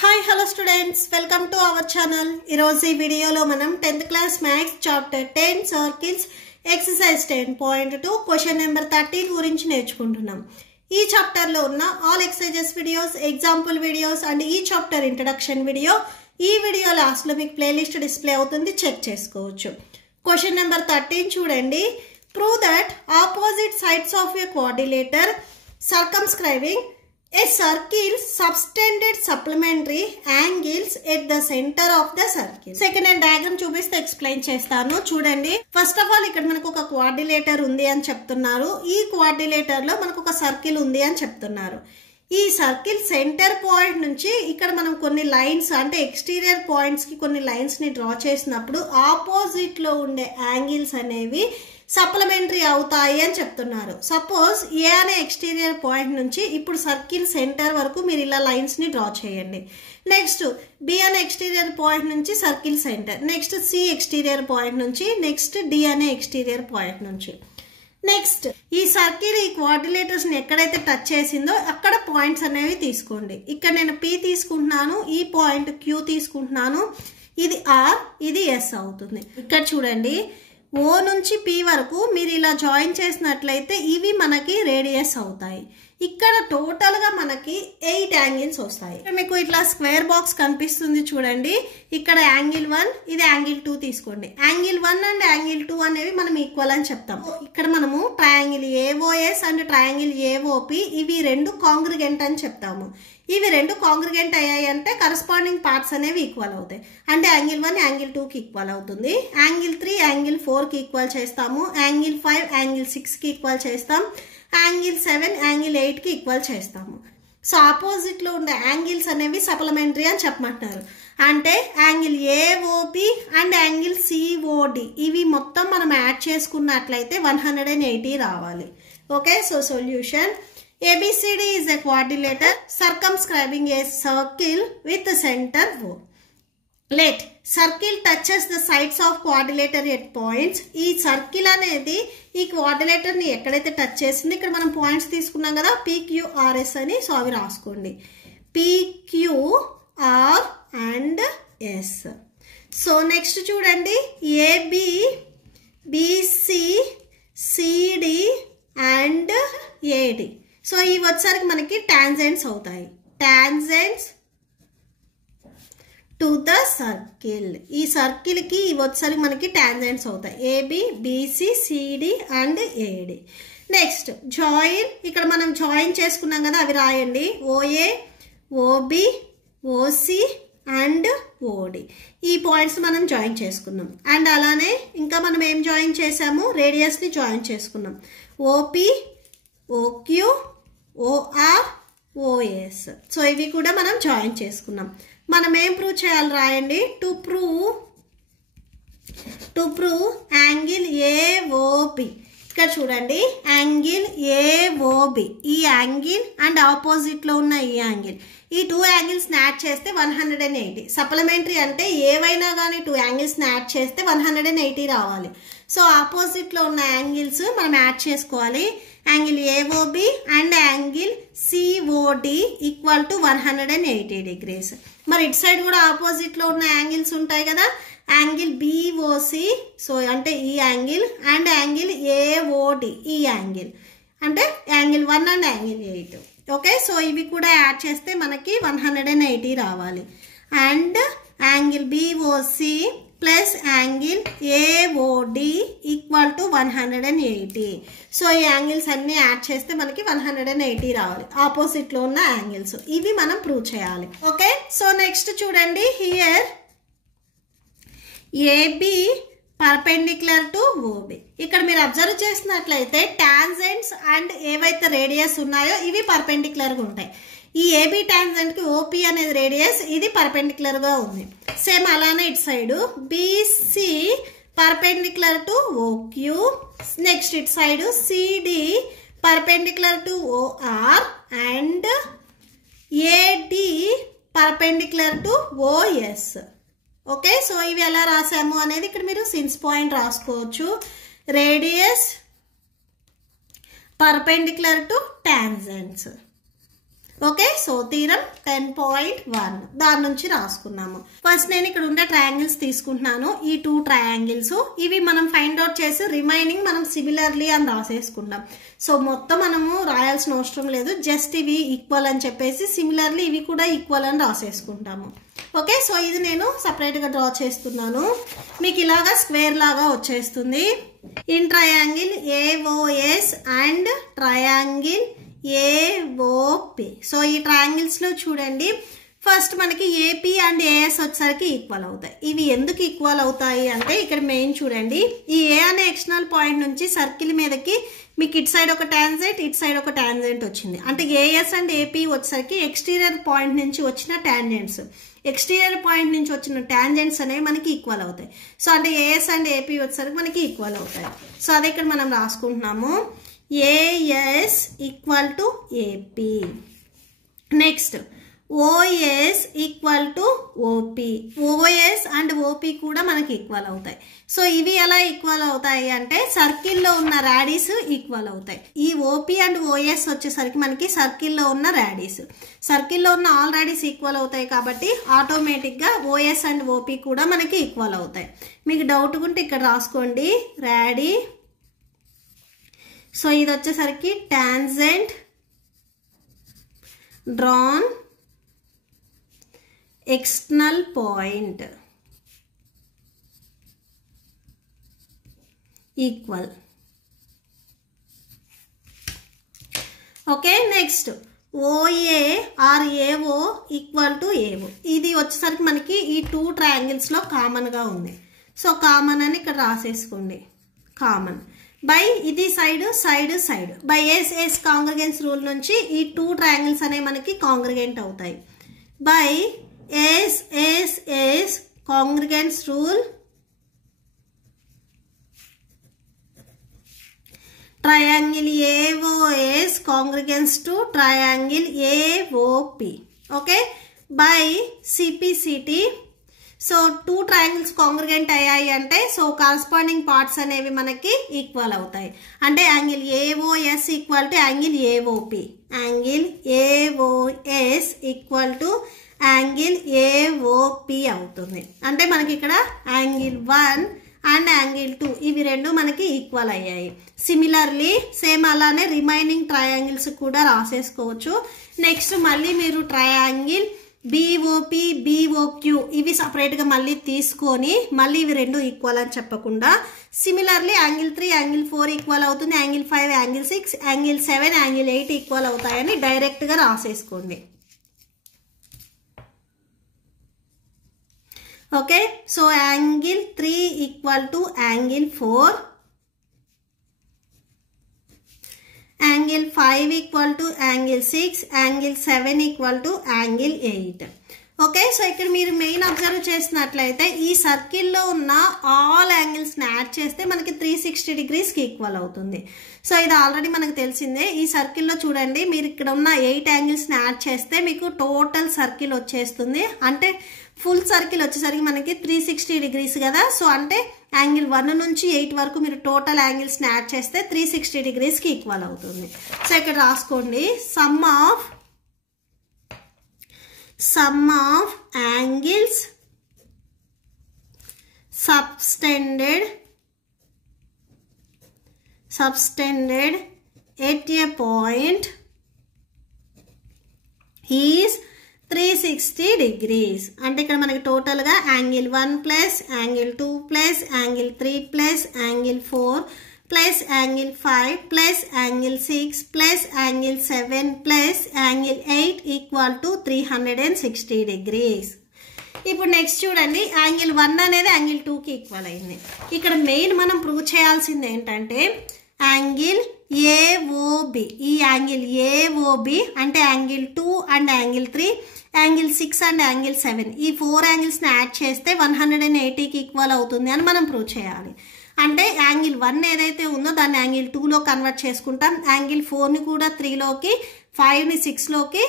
Hi hello students, welcome to our channel. ఈరోజు ఈ వీడియోలో మనం 10th class maths chapter 10 circles exercise 10.2 question number 13 గురించి నేర్చుకుంటున్నాం. ఈ చాప్టర్లో ఉన్న all exercises videos, example videos and ఈ చాప్టర్ ఇంట్రడక్షన్ వీడియో ఈ వీడియో లాస్ట్లో మీకు ప్లేలిస్ట్ డిస్ప్లే అవుతుంది, చెక్ చేసుకోవచ్చు. క్వశ్చన్ నెంబర్ 13 చూడండి. Prove that opposite sides of a quadrilateral circumscribing a circle subtended supplementary angles at the center of the circle. Second నేను diagram చూపిస్తే explain చేస్తాను. చూడండి, ఫస్ట్ ఆఫ్ ఆల్ ఇక్కడ మనకు ఒక క్వాడ్రిలేటర్ ఉంది అని చెప్తున్నారు. ఈ క్వాడ్రిలేటర్ లో మనకు ఒక సర్కిల్ ఉంది అని చెప్తున్నారు. ఈ సర్కిల్ సెంటర్ పాయింట్ నుంచి ఇక్కడ మనం కొన్ని లైన్స్ అంటే ఎక్స్టీరియర్ పాయింట్స్ కి కొన్ని లైన్స్ ని డ్రా చేసినప్పుడు ఆపోజిట్ లో ఉండే యాంగిల్స్ అనేవి సప్లిమెంటరీ అవుతాయి అని చెప్తున్నారు. సపోజ్ ఏ అనే ఎక్స్టీరియర్ పాయింట్ నుంచి ఇప్పుడు సర్కిల్ సెంటర్ వరకు మీరు ఇలా లైన్స్ ని డ్రా చేయండి. నెక్స్ట్ బి అనే ఎక్స్టీరియర్ పాయింట్ నుంచి circle centre, next C exterior point నుంచి, నెక్స్ట్ డి అనే ఎక్స్టీరియర్ పాయింట్ నుంచి. నెక్స్ట్ ఈ సర్కిల్ ఈ క్వాడ్రిలేటర్స్ ని ఎక్కడైతే టచ్ చేసిందో అక్కడ పాయింట్స్ అనేవి తీసుకోండి. ఇక్కడ నేను పి తీసుకుంటున్నాను, ఈ పాయింట్ క్యూ తీసుకుంటున్నాను, ఇది ఆర్, ఇది ఎస్ అవుతుంది. ఇక్కడ చూడండి, ఓ నుంచి పి వరకు మీరు ఇలా జాయిన్ చేసినట్లయితే ఇవి మనకి రేడియస్ అవుతాయి. ఇక్కడ టోటల్ గా మనకి 8 యాంగిల్స్ వస్తాయి. మీకు ఇట్లా స్క్వేర్ బాక్స్ కనిపిస్తుంది చూడండి. ఇక్కడ యాంగిల్ 1, ఇది యాంగిల్ 2 తీసుకోండి. యాంగిల్ 1 అండ్ యాంగిల్ 2 అనేవి మనం ఈక్వల్ అని చెప్తాం. ఇక్కడ మనము triangle AOS and triangle AOP ఇవి రెండు కాంగ్రిగెంట్ అని చెప్తాము. ఇవి రెండు కాంగ్రిగెంట్ అయ్యాయి అంటే కరస్పాండింగ్ పార్ట్స్ అనేవి ఈక్వల్ అవుతాయి. అంటే యాంగిల్ 1 యాంగిల్ 2 కి ఈక్వల్ అవుతుంది, యాంగిల్ 3 యాంగిల్ 4 కి ఈక్వల్ చేస్తాము, యాంగిల్ 5 యాంగిల్ 6 కి ఈక్వల్ చేస్తాం, యాంగిల్ 7 యాంగిల్ 8 కి ఈక్వల్ చేస్తాము. సో ఆపోజిట్ లో ఉండే యాంగిల్స్ అనేవి సప్లిమెంటరీ అని చెప్పమంటున్నారు. అంటే angle AOP and angle COD ఇవి మొత్తం మనం యాడ్ చేసుకున్నట్లయితే 180 రావాలి. Okay, so solution ABCD is a quadrilateral circumscribing a circle with the center O. Let circle touches the sides of quadrilateral at points. ఈ circle అనేది ఈ క్వాడ్రిలేటర్ ని ఎక్కడైతే టచ్ చేసింది ఇక్కడ మనం పాయింట్స్ తీసుకున్నాం కదా, PQRS అని. సో అవి రాసుకోండి, PQR and S. So next చూడండి, AB, BC, CD and AD. So ఇవి వచ్చేసరికి మనకి టాంజెంట్స్ అవుతాయి, టాంజెంట్స్ టు ద సర్కిల్. ఈ సర్కిల్ కి ఇవి వచ్చేసరికి మనకి టాంజెంట్స్ అవుతాయి, AB, BC, CD and AD. Next join, ఇక్కడ మనం జాయిన్ చేసుకున్నాం కదా అవి రాయండి, OA, OB, OC and OD. ఈ పాయింట్స్ మనం జాయిన్ చేసుకున్నాం. అండ్ అలానే ఇంకా మనం ఏం జాయిన్ చేసాము, రేడియస్ ని జాయిన్ చేసుకున్నాం, OP, OQ, OR, OS. So ఇవి కూడా మనం జాయిన్ చేసుకున్నాం. మనం ఏం ప్రూవ్ చేయాలి రాయండి, టు ప్రూవ్ యాంగిల్ ఏఓబి. ఇక్కడ చూడండి, యాంగిల్ ఏఓబి ఈ యాంగిల్ అండ్ ఆపోజిట్ లో ఉన్న ఈ యాంగిల్, ఈ 2 యాంగిల్స్ యాడ్ చేస్తే 180. సప్లిమెంటరీ అంటే ఏవైనా కానీ 2 యాంగిల్స్ యాడ్ చేస్తే 180 రావాలి. సో ఆపోజిట్ లో ఉన్న యాంగిల్స్ మనం యాడ్ చేసుకోవాలి. Angle AOB and angle COD equal to 180 degrees. మరి ఇటు సైడ్ కూడా ఆపోజిట్ లో ఉన్న యాంగిల్స్ ఉంటాయి కదా, యాంగిల్ బిఓసి, సో అంటే ఈ యాంగిల్, అండ్ యాంగిల్ ఏఓడి ఈ యాంగిల్, అంటే angle 1 and angle 8. Okay, so ఇవి కూడా యాడ్ చేస్తే మనకి 180 రావాలి. And angle BOC plus angle AOD equal to 180. So ఈ యాంగిల్స్ అన్ని యాడ్ చేస్తే మనకి 180 రావాలి, ఆపోజిట్ లో ఉన్న యాంగిల్స్. ఇవి మనం ప్రూవ్ చేయాలి. ఓకే, సో నెక్స్ట్ చూడండి, here AB perpendicular to OB. ఇక్కడ మీరు అబ్జర్వ్ చేసినట్లయితే టాంజెంట్స్ అండ్ ఏవైతే రేడియస్ ఉన్నాయో ఇవి పర్పెండిక్యులర్ గా ఉంటాయి. ఈ ఏబి టాంజెంట్ కి ఓపి అనేది రేడియస్, ఇది పర్పెండిక్యులర్ గా ఉంది. సేమ్ అలానే ఇటు side BC perpendicular to OQ, next ఇటు side CD perpendicular to OR and AD perpendicular to OS. Okay, so ఇవి ఎలా రాసాము అనేది ఇక్కడ మీరు సిన్స్ పాయింట్ రాసుకోవచ్చు. Radius perpendicular to tangents, okay, so theorem 10.1 దాని నుంచి రాసుకున్నాము. ఫస్ట్ నేను ఇక్కడ ఉండే ట్రయాంగిల్స్ తీసుకుంటున్నాను, ఈ 2 ట్రయాంగిల్స్. ఇవి మనం ఫైండ్ అవుట్ చేసి రిమైనింగ్ మనం సిమిలర్లీ అని రాసేసుకుంటాం. సో మొత్తం మనము రాయాల్సిన అవసరం లేదు, జస్ట్ ఇవి ఈక్వల్ అని చెప్పేసి సిమిలర్లీ ఇవి కూడా ఈక్వల్ అని రాసేసుకుంటాము. ఓకే, సో ఇది నేను సపరేట్గా డ్రా చేస్తున్నాను. మీకు ఇలాగా స్క్వేర్ లాగా వచ్చేస్తుంది. In triangle AOS and triangle AOP. So ఈ ట్రయాంగిల్స్ లో చూడండి, ఫస్ట్ మనకి ఏపీ అండ్ ఏఎస్ వచ్చేసరికి ఈక్వల్ అవుతాయి. ఇవి ఎందుకు ఈక్వల్ అవుతాయి అంటే ఇక్కడ మెయిన్ చూడండి, ఈ ఏ అనే ఎక్స్టర్నల్ పాయింట్ నుంచి సర్కిల్ మీదకి మీకు ఇటు సైడ్ ఒక టాంజెంట్, ఇటు సైడ్ ఒక టాంజెంట్ వచ్చింది. అంటే ఏఎస్ అండ్ ఏపీ వచ్చేసరికి ఎక్స్టీరియర్ పాయింట్ నుంచి వచ్చిన టాంజెంట్స్, ఎక్స్టీరియర్ పాయింట్ నుంచి వచ్చిన టాంజెంట్స్ అనేవి మనకి ఈక్వల్ అవుతాయి. సో అంటే ఏఎస్ అండ్ ఏపీ వచ్చేసరికి మనకి ఈక్వల్ అవుతాయి. సో అదే ఇక్కడ మనం రాసుకుంటున్నాము, AS equal to AP. Next OS equal to OP. OS and OP కూడా మనకి ఈక్వల్ అవుతాయి. సో ఇవి ఎలా ఈక్వల్ అవుతాయి అంటే సర్కిల్లో ఉన్న రాడీస్ ఈక్వల్ అవుతాయి. ఈ ఓపీ అండ్ ఓఎస్ వచ్చేసరికి మనకి సర్కిల్లో ఉన్న రాడీస్, సర్కిల్లో ఉన్న ఆల్ రాడీస్ ఈక్వల్ అవుతాయి కాబట్టి ఆటోమేటిక్గా ఓఎస్ అండ్ ఓపీ కూడా మనకి ఈక్వల్ అవుతాయి. మీకు డౌట్ ఉంటే ఇక్కడ రాసుకోండి, రాడీ. సో ఇది వచ్చేసరికి tangent drawn external point equal. Okay, next OA or AO equal to AO. ఇది వచ్చేసరికి మనకి ఈ 2 ట్రయాంగిల్స్లో కామన్గా ఉంది. సో కామన్ అని ఇక్కడ రాసేసుకోండి, కామన్ బై ఇది side side side by S S congruence rule నుంచి ఈ 2 ట్రయాంగిల్స్ అనేవి మనకి కాంగ్రిగెంట్ అవుతాయి. By S S S congruence rule triangle AOS congruence to triangle AOP. Okay, by CPCT. So 2 triangles congruent అయ్యాయి అంటే సో కరస్పాండింగ్ పార్ట్స్ అనేవి మనకి equal అవుతాయి. అంటే angle AOS equal to angle AOP, angle AOS equal to angle AOP అవుతుంది. అంటే మనకి ఇక్కడ యాంగిల్ 1 అండ్ యాంగిల్ 2 ఇవి రెండు మనకి ఈక్వల్ అయ్యాయి. సిమిలర్లీ సేమ్ అలానే రిమైనింగ్ ట్రయాంగిల్స్ కూడా రాసేసుకోవచ్చు. నెక్స్ట్ మళ్ళీ మీరు ట్రయాంగిల్ బిఓపి బిఓక్యూ ఇవి సపరేట్గా మళ్ళీ తీసుకొని మళ్ళీ ఇవి రెండు ఈక్వల్ అని చెప్పకుండా సిమిలర్లీ యాంగిల్ 3 యాంగిల్ 4 ఈక్వల్ అవుతుంది, angle 5 angle 6 angle 7 angle 8 equal అవుతాయని డైరెక్ట్గా రాసేసుకోండి. Okay, so angle 3 equal to angle 4, angle 5 equal to angle 6, angle 7 equal to angle 8. Okay, so ఇక్కడ మీరు మెయిన్ అబ్జర్వ్ చేసినట్లయితే ఈ సర్కిల్లో ఉన్న ఆల్ యాంగిల్స్ని యాడ్ చేస్తే మనకి 360 డిగ్రీస్కి ఈక్వల్ అవుతుంది. సో ఇది ఆల్రెడీ మనకు తెలిసిందే. ఈ సర్కిల్లో చూడండి, మీరు ఇక్కడ ఉన్న 8 యాంగిల్స్ని యాడ్ చేస్తే మీకు టోటల్ సర్కిల్ వచ్చేస్తుంది. అంటే ఫుల్ సర్కిల్ వచ్చేసరికి మనకి 360 డిగ్రీస్ కదా. సో అంటే యాంగిల్ 1 నుంచి 8 వరకు మీరు టోటల్ యాంగిల్స్ని యాడ్ చేస్తే 360 డిగ్రీస్కి ఈక్వల్ అవుతుంది. సో ఇక్కడ రాసుకోండి, some of angles subtended at a point is 360 degrees. అంటే ఇక్కడ మనకి టోటల్గా angle 1 plus angle 2 plus angle 3 plus angle 4 plus angle 5 plus angle 6 plus angle 7 plus angle 8 equal to 360 degrees. ఇప్పుడు next చూడండి, యాంగిల్ 1 అనేది యాంగిల్ 2కి ఈక్వల్ అయింది. ఇక్కడ మెయిన్ మనం ప్రూవ్ చేయాల్సింది ఏంటంటే యాంగిల్ ఏఓబి. ఈ యాంగిల్ ఏఓబి అంటే angle 2 and angle 3, angle 6 and angle 7 ఈ 4 యాంగిల్స్ని యాడ్ చేస్తే 180కి ఈక్వల్ అవుతుంది అని మనం ప్రూవ్ చేయాలి. అంటే యాంగిల్ 1 ఏదైతే ఉందో దాన్ని యాంగిల్ 2లో కన్వర్ట్ చేసుకుంటాం, యాంగిల్ 4ని కూడా 3లోకి, 5ని 6లోకి,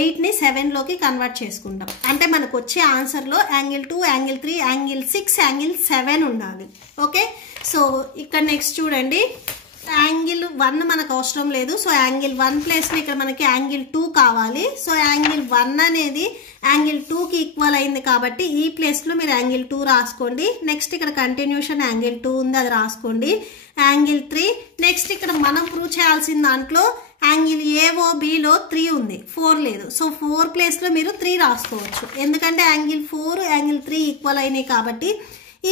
8ని 7లోకి కన్వర్ట్ చేసుకుంటాం. అంటే మనకు వచ్చే ఆన్సర్లో యాంగిల్ 2, యాంగిల్ 3, యాంగిల్ 6, యాంగిల్ 7 ఉండాలి. ఓకే, సో ఇక్కడ నెక్స్ట్ చూడండి, యాంగిల్ 1 మనకు అవసరం లేదు. సో యాంగిల్ 1 ప్లేస్లో ఇక్కడ మనకి యాంగిల్ 2 కావాలి. సో యాంగిల్ 1 అనేది యాంగిల్ 2కి ఈక్వల్ అయింది కాబట్టి ఈ ప్లేస్లో మీరు యాంగిల్ 2 రాసుకోండి. నెక్స్ట్ ఇక్కడ కంటిన్యూషన్ యాంగిల్ 2 ఉంది, అది రాసుకోండి. యాంగిల్ 3. నెక్స్ట్ ఇక్కడ మనం ప్రూవ్ చేయాల్సిన దాంట్లో యాంగిల్ ఏఓబిలో 3 ఉంది, 4 లేదు. సో 4 ప్లేస్లో మీరు 3 రాసుకోవచ్చు, ఎందుకంటే యాంగిల్ 4 యాంగిల్ 3 ఈక్వల్ అయినాయి కాబట్టి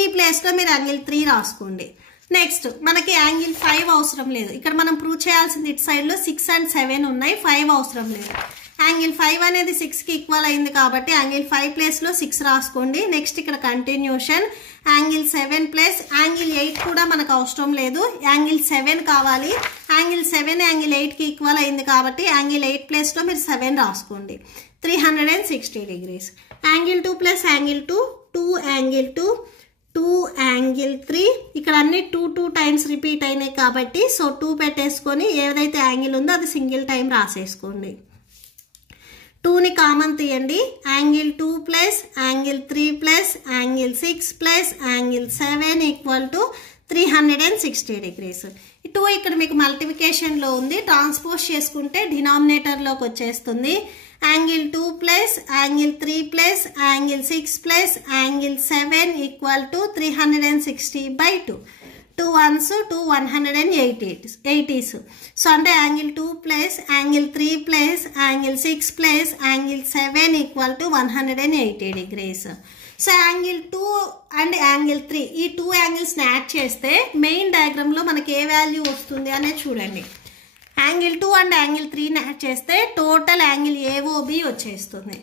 ఈ ప్లేస్లో మీరు యాంగిల్ 3 రాసుకోండి. నెక్స్ట్ మనకి యాంగిల్ 5 అవసరం లేదు. ఇక్కడ మనం ప్రూవ్ చేయాల్సింది ఇటు సైడ్లో 6 and 7 ఉన్నాయి, 5 అవసరం లేదు. యాంగిల్ 5 అనేది 6కి ఈక్వల్ అయింది కాబట్టి యాంగిల్ 5 ప్లేస్లో 6 రాసుకోండి. నెక్స్ట్ ఇక్కడ కంటిన్యూషన్ యాంగిల్ 7 ప్లస్ యాంగిల్ 8 కూడా మనకు అవసరం లేదు, యాంగిల్ 7 కావాలి. యాంగిల్ 7 యాంగిల్ 8కి ఈక్వల్ అయింది కాబట్టి యాంగిల్ 8 ప్లేస్లో మీరు 7 రాసుకోండి. 360 degrees. Angle 2 plus angle 2, 2 angle 2, 2 angle 3. ఇక్కడ అన్ని 2 టైమ్స్ రిపీట్ అయినాయి కాబట్టి సో 2 పెట్టేసుకొని ఏదైతే యాంగిల్ ఉందో అది సింగిల్ టైం రాసేసుకోండి. 2ని కామన్ తీయండి. Angle 2 plus angle 3 plus angle 6 plus angle 7 equal to 360 degrees. 2 ఇక్కడ మీకు మల్టిప్లికేషన్లో ఉంది, ట్రాన్స్పోజ్ చేసుకుంటే డినామినేటర్లోకి వచ్చేస్తుంది. Angle 2 plus angle 3 plus angle 6 plus angle 7 equal to 360/2. 2 ones 2 180s. So అంటే angle 2 plus angle 3 plus angle 6 plus angle 7 equal to 180 degrees. So angle 2 and angle 3 ఈ 2 యాంగిల్స్ని add చేస్తే main డయాగ్రామ్లో మనకి ఏ వాల్యూ వస్తుంది అనేది చూడండి. యాంగిల్ 2 అండ్ యాంగిల్ 3ని add చేస్తే total angle AOB వచ్చేస్తుంది,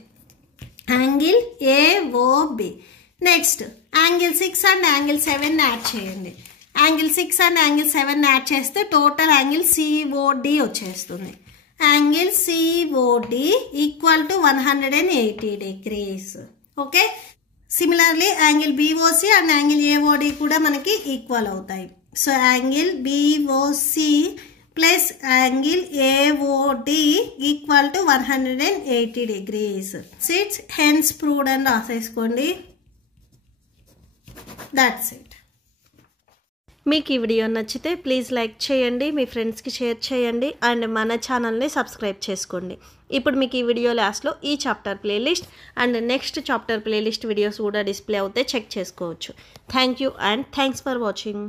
angle AOB. Next angle 6 and angle 7ని యాడ్ చేయండి. యాంగిల్ 6 అండ్ యాంగిల్ 7ని యాడ్ చేస్తే టోటల్ యాంగిల్ సిఓడి వచ్చేస్తుంది, angle COD equal to 180 degrees. Okay, similarly angle BOC and angle AOD కూడా మనకి ఈక్వల్ అవుతాయి. So angle BOC plus angle AOD equal to 180 degrees. It's hence proved అని రాసేసుకోండి. That's it. మీకు ఈ video నచ్చితే please like చేయండి, మీ ఫ్రెండ్స్కి షేర్ చేయండి అండ్ మన ఛానల్ని సబ్స్క్రైబ్ చేసుకోండి. ఇప్పుడు మీకు ఈ వీడియో లాస్ట్లో ఈ chapter playlist and next chapter playlist videos కూడా డిస్ప్లే అవుతే చెక్ చేసుకోవచ్చు. Thank you and thanks for watching.